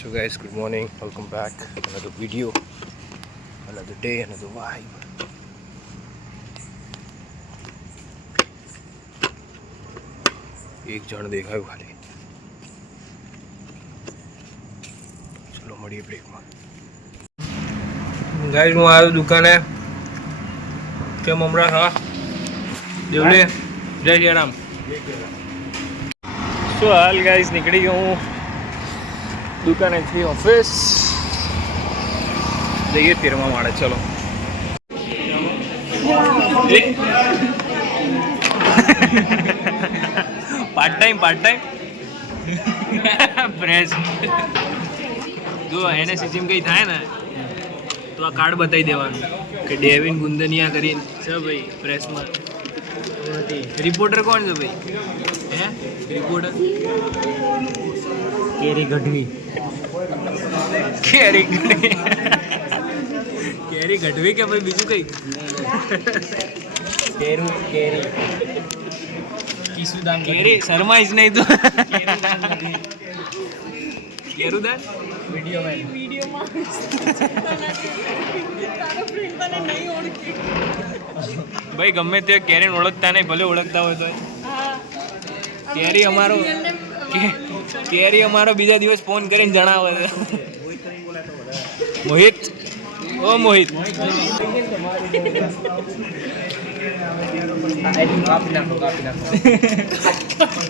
So guys, good morning. Welcome back. Another video, another day, another vibe. એક જણ દેખાયું ખાલી. ચલો મળીએ બ્રેકમાં. ગાઈસ હું આવ્યો દુકાને. કેમ હમણાં હા દેવલે જય શ્રી રામ. શું હાલ ગાઈસ? નીકળી ગયો હું દુકાનેથી ઓફિસ. જઈએ 13મા માળે. ચલો પાર્ટ ટાઈમ પ્રેસ જો એને સીસીમ કંઈ થાય ને તો આ કાર્ડ બતાવી દેવાનું કે ડેવિન ગુંદનિયા કરીને છે ભાઈ પ્રેસમાં. રિપોર્ટર કોણ છે ભાઈ? હે રિપોર્ટર કેરી ગઢવી. કેરી ગઢવી કે ભાઈ બીજું કઈ? કેરી કિશુદાન કેરી શર્માઈશ નહીં તો કેરુદાન વિડીયોમાં ભાઈ ગમે તે કેરીને ઓળખતા નહીં, ભલે ઓળખતા હોય તો. કેરી અમારો બીજા દિવસ ફોન કરીને જણાવે છે. મોહિત, ઓ મોહિત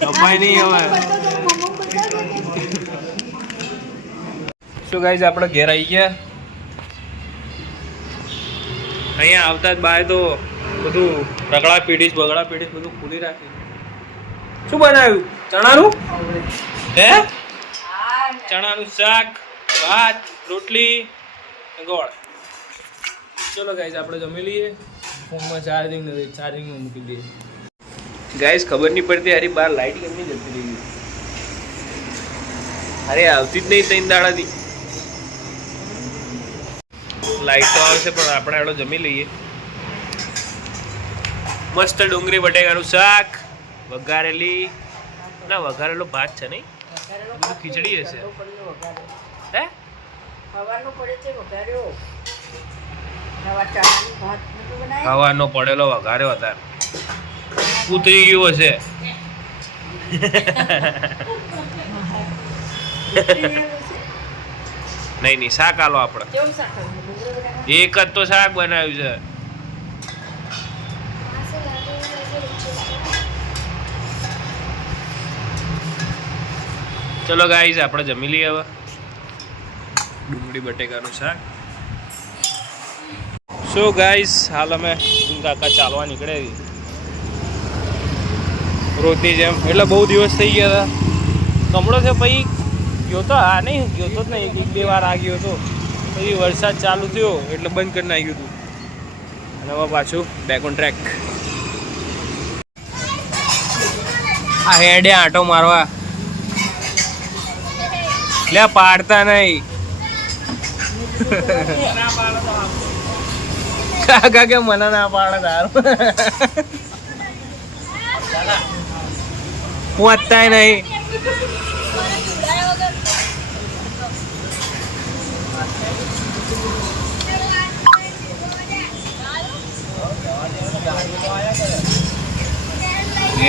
કપાય નહીં હવે. શું ગાઈસ આપણે ઘેર આવી ગયા. અહીંયા આવતા જ બાય તો બધું રગડા પીડીશ બધું ખુલી રાખી. શું બનાવ્યું? ચણાનું હે? ચણાનું શાક, ભાત, રોટલી, ગોળ. ચલો ગાઈસ આપણે જમી લઈએ. ફોનમાં ચાર્જિંગ નથી, ચાર્જિંગમાં મૂકી દઈએ. ગાઈસ ખબર નહીં પડતી અરે બહાર લાઈટ કેમની જતી રહી. અરે આવતી જ નહીં 3 દાડાથી. લાઈટ તો આવશે પણ આપણે હેડો જમી લઈએ. મસ્ત ડુંગળી બટેકાનું શાક, વઘારેલી ના વઘારેલો ભાત છે નહીં, ખીચડી હશે. હે ખાવાનો પડેલો વઘાર્યો હતા, ઉતરી ગયો હશે. નહીં શાક આલો આપણે. એક જ તો શાક બનાવ્યું છે. ચલો ગાઈસ આપણે જમી લઈએ હવે. ડુંગળી બટેકાનું શાક. સો ગાઈસ હાલ અમે કાકા ચાલવા નીકળે રોજની જેમ. એટલે બહુ દિવસ થઈ ગયા હતા. કમળો છે પછી ગયો તો. હા નહીં ગયો તો જ નહીં, 1-2 વાર આ ગયો હતો. પછી વરસાદ ચાલુ થયો એટલે બંધ કરી નાખ્યું હતું. અને હવે પાછું બેક ઓન ટ્રેક. આ હેડે આંટો મારવા લે, પાડતા નહીં. કાકા કે મને ના પાડે તારું. પહોંચતા નહીં.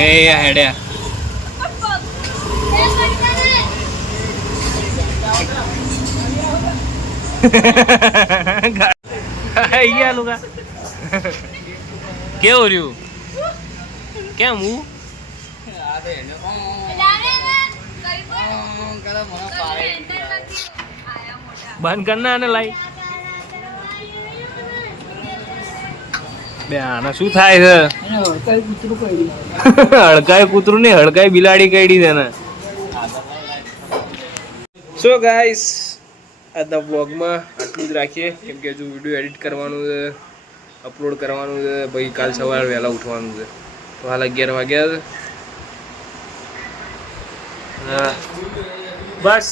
એ હેડ્યા કેવું રહ્યું? કેમ હું બંધ કરના અને લાઈ બે. આના શું થાય છે? હડકાય કૂતરું નહીં, હડકાય બિલાડી કઈડી છે ને. સો ગાઈસ આજના વ્લોગમાં આટલું જ રાખીએ, કેમ કે હજુ વિડીયો એડિટ કરવાનું છે, અપલોડ કરવાનું છે. ભાઈ કાલ સવારે વહેલા ઉઠવાનું છે. તો હાલ 11 વાગ્યા છે. બસ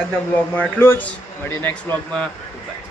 આજના વ્લોગમાં આટલું જ. મળીએ નેક્સ્ટ વ્લોગમાં. બાય.